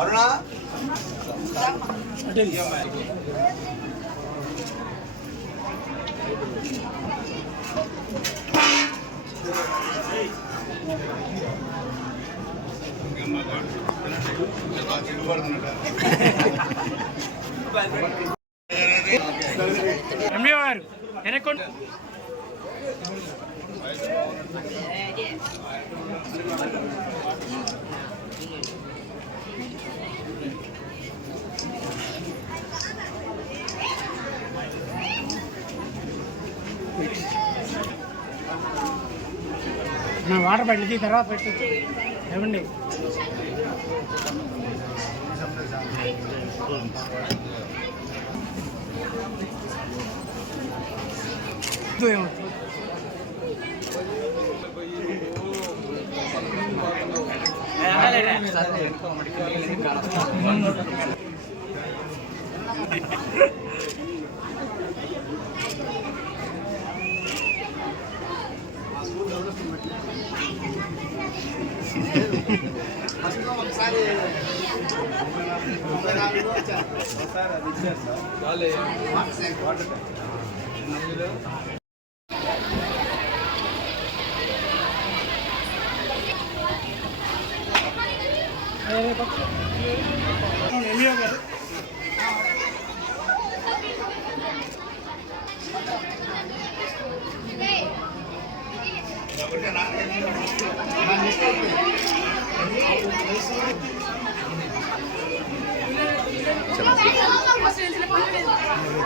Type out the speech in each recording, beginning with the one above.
అరుణా ఎండి గారు వెనక్కొండి నా వాటర్ బాటిల్కి తర్వాత పెట్టి ఏమండి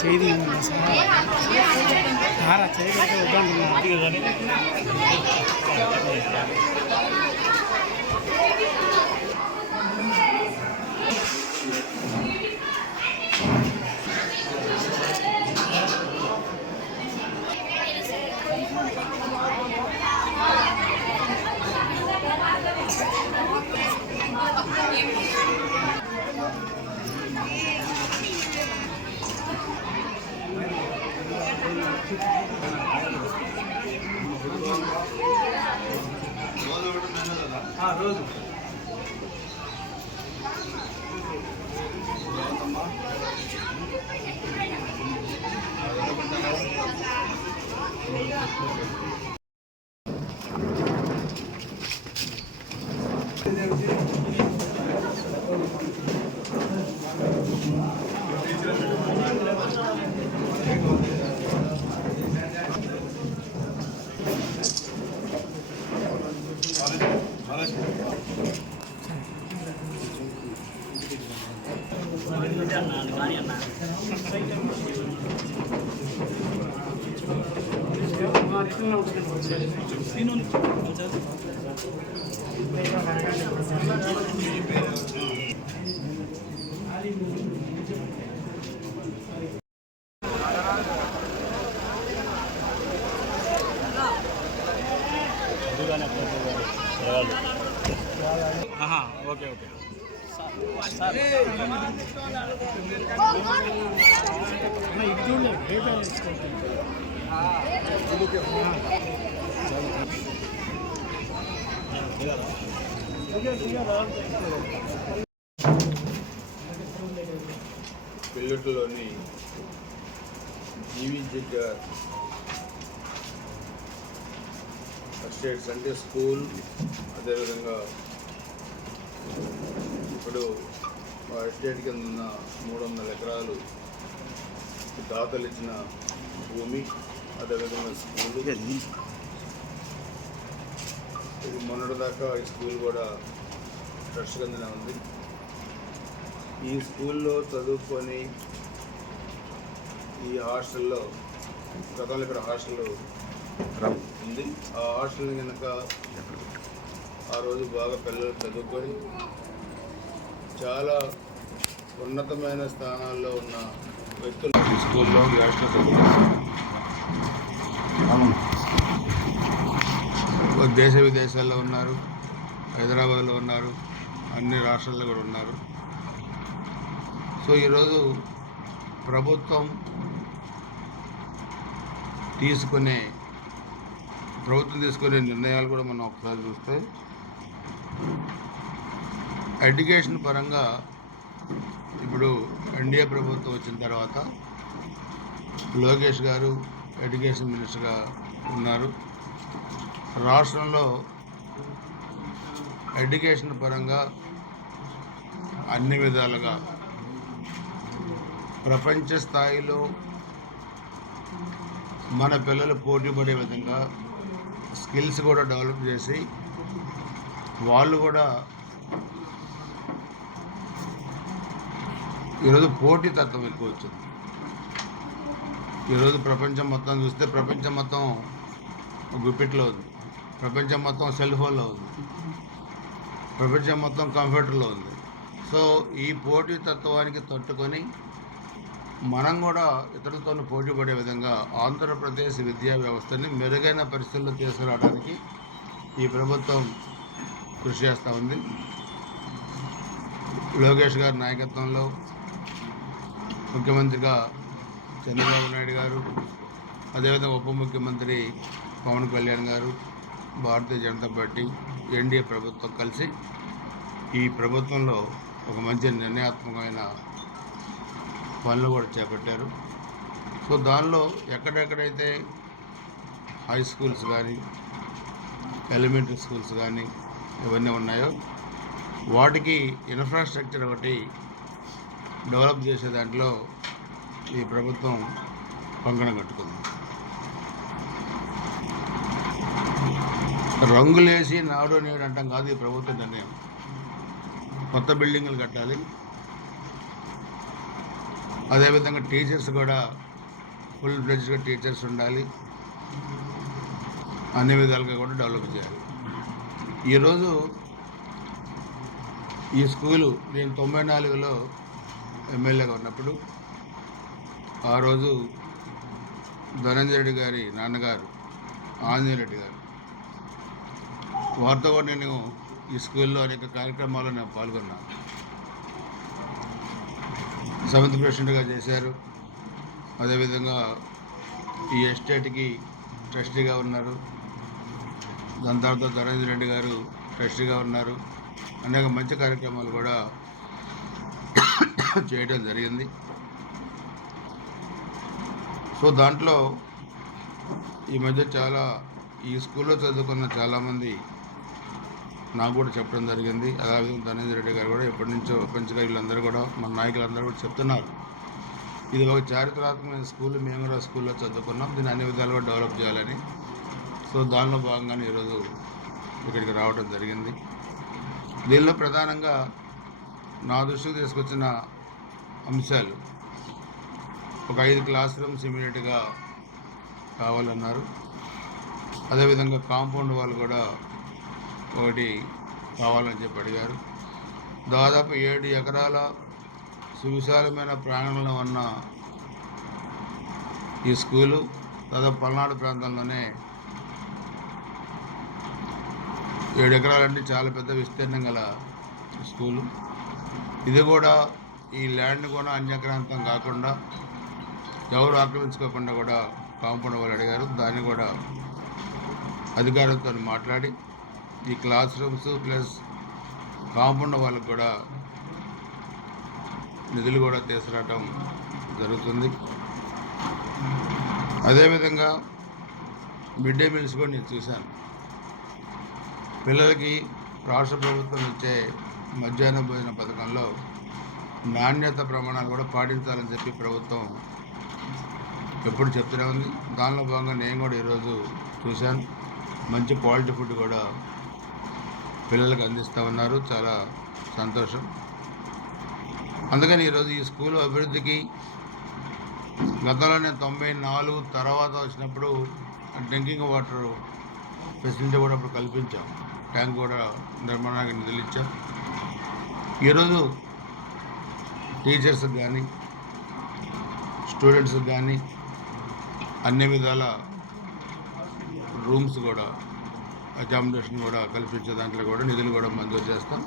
చేది సారా చేయగలిగితే వద్దాం రోజు ఓకే ఓకే పిల్లట్లోని జీవిజిగా ఎస్టేట్స్ అంటే స్కూల్, అదేవిధంగా ఇప్పుడు ఆ ఎస్టేట్ కింద ఉన్న 300 ఎకరాలు దాతలు ఇచ్చిన భూమి, అదేవిధంగా స్కూలు. ఇది మొన్నటిదాకా ఈ స్కూల్ కూడా ట్రస్ట్ కిందనే ఉంది. ఈ స్కూల్లో చదువుకొని ఈ హాస్టల్లో గతంలో ఇక్కడ హాస్టల్ ఉంది. ఆ హాస్టల్ కనుక ఆ రోజు బాగా పిల్లలు చదువుకొని చాలా ఉన్నతమైన స్థానాల్లో ఉన్న వ్యక్తులు ఈ స్కూల్లో హాస్టల్ చదువుకున్నారు. దేశ విదేశాల్లో ఉన్నారు, హైదరాబాద్లో ఉన్నారు, అన్ని రాష్ట్రాల్లో కూడా ఉన్నారు. సో ఈరోజు ప్రభుత్వం తీసుకునే నిర్ణయాలు కూడా మనం ఒకసారి చూస్తే, ఎడ్యుకేషన్ పరంగా ఇప్పుడు ఎన్డీఏ ప్రభుత్వం వచ్చిన తర్వాత లోకేష్ గారు ఎడ్యుకేషన్ మినిస్టర్గా ఉన్నారు. రాష్ట్రంలో ఎడ్యుకేషన్ పరంగా అన్ని విధాలుగా ప్రపంచ స్థాయిలో మన పిల్లలు పోటీ పడే విధంగా స్కిల్స్ కూడా డెవలప్ చేసి వాళ్ళు కూడా ఈరోజు పోటీతత్వం ఎక్కువ వచ్చింది. ఈరోజు ప్రపంచం మొత్తం చూస్తే ప్రపంచం మొత్తం గుప్పిట్లో ఉంది, ప్రపంచం మొత్తం సెల్ ఫోన్లో ఉంది, ప్రపంచం మొత్తం కంప్యూటర్లో ఉంది. సో ఈ పోటీతత్వానికి తట్టుకొని మనం కూడా ఇతరులతో పోటీ పడే విధంగా ఆంధ్రప్రదేశ్ విద్యా వ్యవస్థని మెరుగైన పరిస్థితుల్లో తీసుకురావడానికి ఈ ప్రభుత్వం కృషి చేస్తూ ఉంది. లోకేష్ గారి నాయకత్వంలో ముఖ్యమంత్రిగా చంద్రబాబు నాయుడు గారు, అదేవిధంగా ఉప ముఖ్యమంత్రి పవన్ కళ్యాణ్ గారు, భారతీయ జనతా పార్టీ, ఎన్డీఏ ప్రభుత్వం కలిసి ఈ ప్రభుత్వంలో ఒక మంచి నిర్ణయాత్మకమైన పనులు కూడా చేపట్టారు. సో దానిలో ఎక్కడెక్కడైతే హై స్కూల్స్ కానీ ఎలిమెంటరీ స్కూల్స్ కానీ ఇవన్నీ ఉన్నాయో వాటికి ఇన్ఫ్రాస్ట్రక్చర్ ఒకటి డెవలప్ చేసే దాంట్లో ఈ ప్రభుత్వం కంకణం కట్టుకుంది. రంగులేసి నాడు నేడు అంటాం కాదు ఈ ప్రభుత్వ నిర్ణయం. కొత్త బిల్డింగులు కట్టాలి, అదేవిధంగా టీచర్స్ కూడా ఫుల్ ఫ్లెడ్జ్గా టీచర్స్ ఉండాలి, అన్ని విధాలుగా కూడా డెవలప్ చేయాలి. ఈరోజు ఈ స్కూలు నేను 94లో ఎమ్మెల్యేగా ఉన్నప్పుడు ఆ రోజు ధనంజయ రెడ్డి గారి నాన్నగారు ఆంజనేయ రెడ్డి గారు వారితో కూడా నేను ఈ స్కూల్లో అనేక కార్యక్రమాల్లో నేను పాల్గొన్నాను. సమితి ప్రెసిడెంట్గా చేశారు, అదేవిధంగా ఈ ఎస్టేట్కి ట్రస్టీగా ఉన్నారు. దాని తర్వాత ధనంజయ రెడ్డి గారు ట్రస్టీగా ఉన్నారు. అనేక మంచి కార్యక్రమాలు కూడా చేయడం జరిగింది. సో దాంట్లో ఈ మధ్య చాలా ఈ స్కూల్లో చదువుకున్న చాలామంది నాకు కూడా చెప్పడం జరిగింది. అదేవిధంగా ధనంజయ రెడ్డి గారు కూడా ఎప్పటి నుంచో పెంచగా వీళ్ళందరూ కూడా మన నాయకులందరూ కూడా చెప్తున్నారు, ఇది ఒక చారిత్రాత్మకమైన స్కూల్, మేము కూడా స్కూల్లో చదువుకున్నాం, దీన్ని అన్ని విధాలుగా డెవలప్ చేయాలని. సో దానిలో భాగంగానే ఈరోజు ఇక్కడికి రావడం జరిగింది. దీనిలో ప్రధానంగా నా దృష్టికి తీసుకొచ్చిన అంశాలు, ఒక 5 క్లాస్ రూమ్స్ ఇమీడియట్గా కావాలన్నారు. అదేవిధంగా కాంపౌండ్ వాళ్ళు కూడా ఒకటి కావాలని చెప్పి అడిగారు. దాదాపు 7 ఎకరాల సువిశాలమైన ప్రాంగణంలో ఉన్న ఈ స్కూలు దాదాపు పల్నాడు ప్రాంతంలోనే 7 ఎకరాలంటే చాలా పెద్ద విస్తీర్ణం గల స్కూలు. ఇది కూడా ఈ ల్యాండ్ కూడా అన్యక్రాంతం కాకుండా ఎవరు ఆక్రమించుకోకుండా కూడా కాంపౌండ్ వాళ్ళు అడిగారు. దాన్ని కూడా అధికారులతో మాట్లాడి ఈ క్లాస్ రూమ్స్ ప్లస్ కాంపౌండ్ వాళ్ళకు కూడా నిధులు కూడా తీసుకురావటం జరుగుతుంది. అదేవిధంగా మిడ్ డే మీల్స్ కూడా నేను చూశాను. పిల్లలకి రాష్ట్ర ప్రభుత్వం ఇచ్చే మధ్యాహ్న భోజన పథకంలో నాణ్యత ప్రమాణాలు కూడా పాటించాలని చెప్పి ప్రభుత్వం ఎప్పుడు చెప్తూనే ఉంది. దానిలో భాగంగా నేను కూడా ఈరోజు చూశాను. మంచి క్వాలిటీ ఫుడ్ కూడా పిల్లలకు అందిస్తూ ఉన్నారు. చాలా సంతోషం. అందుకని ఈరోజు ఈ స్కూల్ అభివృద్ధికి గతంలో నేను 94 తర్వాత వచ్చినప్పుడు డ్రింకింగ్ వాటర్ ఫెసిలిటీ కూడా అప్పుడు కల్పించాం. ట్యాంక్ కూడా నిర్మాణానికి నిధులు ఇచ్చాం. ఈరోజు టీచర్స్కి కానీ స్టూడెంట్స్కి కానీ అన్ని విధాల రూమ్స్ కూడా అకామిడేషన్ కూడా కల్పించే దాంట్లో కూడా నిధులు కూడా మంజూరు చేస్తాం.